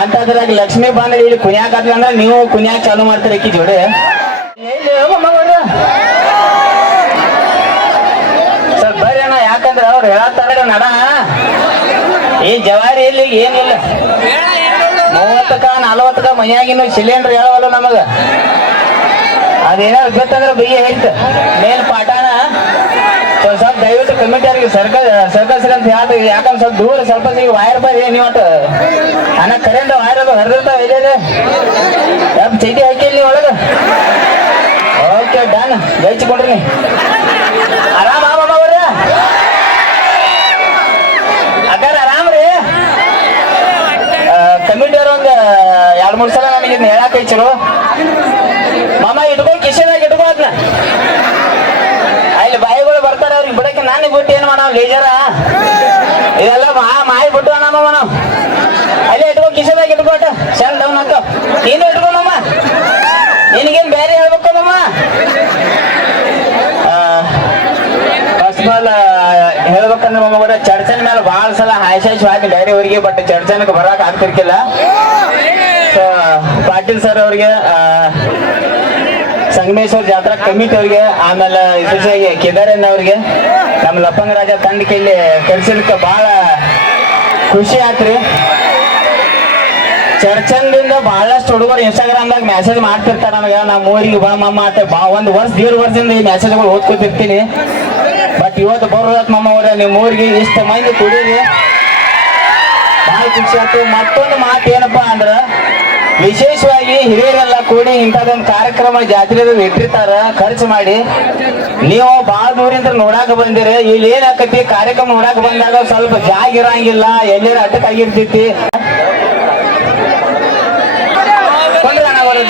ಅಂತದ್ರಾಗ ಲಕ್ಷ್ಮಿ ಬಂದ್ರೆ ಇಲ್ಲಿ ಕುನ್ಯಾಕ ಅಂದ್ರೆ ನೀವು ಕುನ್ಯಾಕ ಚಾಲು ಮಾಡ್ತೀರಿ ಅಕ್ಕಿ ಜೋಡಿ. ಸ್ವಲ್ಪ ಬರ್ರಿ ಅಣ್ಣ ಯಾಕಂದ್ರೆ ಅವ್ರು ಹೇಳತ್ತಾರ ನಡ. ಈ ಜವಾರಿ ಇಲ್ಲಿ ಏನಿಲ್ಲ. ಮೂವತ್ತಕ ನಲ್ವತ್ತಕ ಮನ್ಯಾಗಿನ ಸಿಲಿಂಡರ್ ಹೇಳವಲ್ಲ ನಮಗ. ಅದೇನಾದ್ರು ಗೊತ್ತಂದ್ರೆ ಬೈಯ ಹೇಳ್ತ. ಮೇಲ್ ಪಾಠಾನ ಸ್ವಲ್ಪ ದಯವಿಟ್ಟು ಕಮಿಟಿಯವ್ರಿಗೆ ಸರ್ಕಲ್ ಸರ್ಕಸ್ ಅಂತ ಯಾಕಂದ್ರೆ ಸ್ವಲ್ಪ ದೂರ, ಸ್ವಲ್ಪ ನೀವು ವಾಯರ್ ಬರ್ರಿ ನೀವು ಅಂತ ಅನ್ನ ಕರೆಂಟ್ ವಾಯರ್ ಅದು ಹರಿದಿರ್ತಾವ ಇದೆ ಚೀಟಿ ಚೈತಿ ಹಾಕಿಲ್ಲ ನೀವು ಒಳಗೆ ಓಕೆ ಡನ್ ಗೈಚ್ಕೊಂಡ್ರಿ ನೀ. ಆರಾಮ ಆಮಾಮ ಅವ್ರ? ಅಕ್ಕಾರ, ಆರಾಮ್ ರೀ? ಕಮಿಟಿಯವ್ರು ಒಂದು, ಎರಡು, ಮೂರು ಸಲ ನನಗೆ ಇದನ್ನ ಹೇಳಕ್ ಹಚ್ಚಿರು. ಮಾಮ, ಇಟ್ಕೋ, ಕಿಶೆದಾಗ ಇಟ್ಕೋ ಅದನ್ನ ಅಲ್ಲಿ ಬಾಯಿಗಳು ಬರ್ತಾರೆ ಅವ್ರಿಗೆ ಬಿಡಕ್ಕೆ. ನಾನು ಬಿಟ್ಟು ಏನು ಮಾಡೋ ಲೇಜರ ಮಾಮ ನಾವು ಅಲ್ಲೇ ಇಟ್ಕೋ ಕಿಶೆದಾಗ ಇಟ್ಕೋಟ ಸೆಲ್ ಡೌನ್ ಹಾಕೋ. ನೀನು ಇಟ್ಕೋ, ಮಾಮ. ನಿನಗೇನು ಬೇರೆ ಹೇಳ್ಬೇಕು ಫಸ್ಟ್ ಆಲ್ ಹೇಳ್ಬೇಕಂದ್ರೆ ಚರ್ಚನ್ ಮೇಲೆ ಭಾಳ ಸಲ ಹಾಯ್ಸಾಯ್ಸ್ ಹಾಕಿ ಡೈರಿ ಅವರಿಗೆ ಬಟ್ ಚರ್ಚನಕ್ಕೆ ಬರಕ್ ಆಗ್ತಿರ್ಕಿಲ್ಲ. ಸೊ ಪಾಟೀಲ್ ಸರ್ ಅವ್ರಿಗೆ ಸಂಗಮೇಶ್ವರ ಜಾತ್ರಾ ಕಮಿಟಿ ಅವ್ರಿಗೆ, ಆಮೇಲೆ ಕೇದಾರಣ್ಣ ಅವ್ರಿಗೆ, ನಮ್ಮ ಲಪ್ಪಂಗ ರಾಜ ತಂಡಕ್ಕೆ ಇಲ್ಲಿ ಕರ್ಸಿದಕ್ಕೆ ಭಾಳ ಖುಷಿ ಆತ್ರಿ. ಚರ್ಚಂದಿಂದ ಬಹಳಷ್ಟು ಹುಡುಗರು ಇನ್ಸ್ಟಾಗ್ರಾಮ್ದಾಗ ಮೆಸೇಜ್ ಮಾಡ್ತಿರ್ತಾರ ನನಗೆ ನಮ್ಮ ಊರಿಗೆ ಬಾ ಮಮ್ಮ ಅಂತ ಒಂದು ವರ್ಷ ದೇವ್ರ ವರ್ಷದಿಂದ ಈ ಮೆಸೇಜ್ಗಳು ಓದ್ಕೊತಿರ್ತೀನಿ. ಬಟ್ ಇವತ್ತು ಬರೋದಕ್ಕೆ ಮಮ್ಮ ಅವ್ರೆ, ನಿಮ್ಮ ಊರಿಗೆ ಇಷ್ಟು ಮಂದಿ ಕುಡೀರಿ. ಭಾಳ ಖುಷಿ ಆಯ್ತು ಮತ್ತೊಂದು ಮಾತು ಏನಪ್ಪಾ ಅಂದ್ರೆ ವಿಶೇಷವಾಗಿ ಹಿರಿಯರೆಲ್ಲ ಕೂಡಿ ಇಂಥದೊಂದು ಕಾರ್ಯಕ್ರಮ ಜಾತ್ರೆ ಇಟ್ಟಿರ್ತಾರ, ಖರ್ಚು ಮಾಡಿ. ನೀವು ಭಾಳ ದೂರಿಂದ ನೋಡಾಕ ಬಂದಿರಿ. ಇಲ್ಲಿ ಏನಾಕತಿ ಕಾರ್ಯಕ್ರಮ ನೋಡಾಕ ಬಂದಾಗ ಸ್ವಲ್ಪ ಜಾಗ ಇರಂಗಿಲ್ಲ ಎಲ್ಲರ ಅಟಕ್ ಆಗಿರ್ತೈತಿ.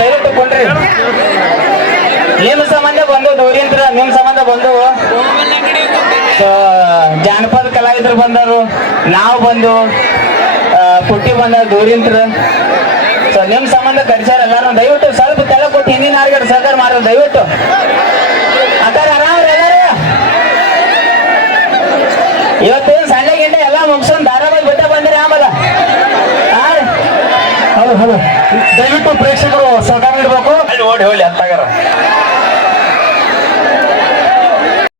ದಯವಿಟ್ಟು ಕೊಂಡ್ರಿ ನಿಮ್ಮ ಸಂಬಂಧ ಬಂದು ದೂರಿಂದ್ರ ನಿಮ್ ಸಂಬಂಧ ಬಂದು ಜಾನಪದ ಕಲಾವಿದರು ಬಂದರು, ನಾವು ಬಂದು ಪುಟ್ಟಿ ಬಂದ ದೂರಿಂತ್ರ ಸೊ ನಿಮ್ಮ ಸಂಬಂಧ ಕರಿಸ್ಯಾರ ಎಲ್ಲಾರು ದಯವಿಟ್ಟು ಸ್ವಲ್ಪ ತಲೆ ಕೊಟ್ಟು ಹಿಂದಿನ ಆರ್ಗಡೆ ಸಹಕಾರ ಮಾಡ್ರಿ ದಯವಿಟ್ಟು. ಅಕ್ಕಾರ ಆರಾಮ್ರಿ ಎಲ್ಲಾರು? ಇವತ್ತೇನು ಸಂಡೆ ಗಿಂಡೆ ಎಲ್ಲ ಮುಗಿಸ್ಕೊಂಡು ಧಾರಾವಾಹಿ ಬಿಟ್ಟ ಬಂದಿರಿ ಆಮೇಲೆ? ಹೌದು ಹೌದು. ದಯವಿಟ್ಟು ಪ್ರೇಕ್ಷಕರು ಸಹಕಾರ ನೀಡಬೇಕು. ಅಲ್ಲಿ ಓಡಿ ಹೋಗ್ಲಿ ಅತ್ತಾಗಾರ.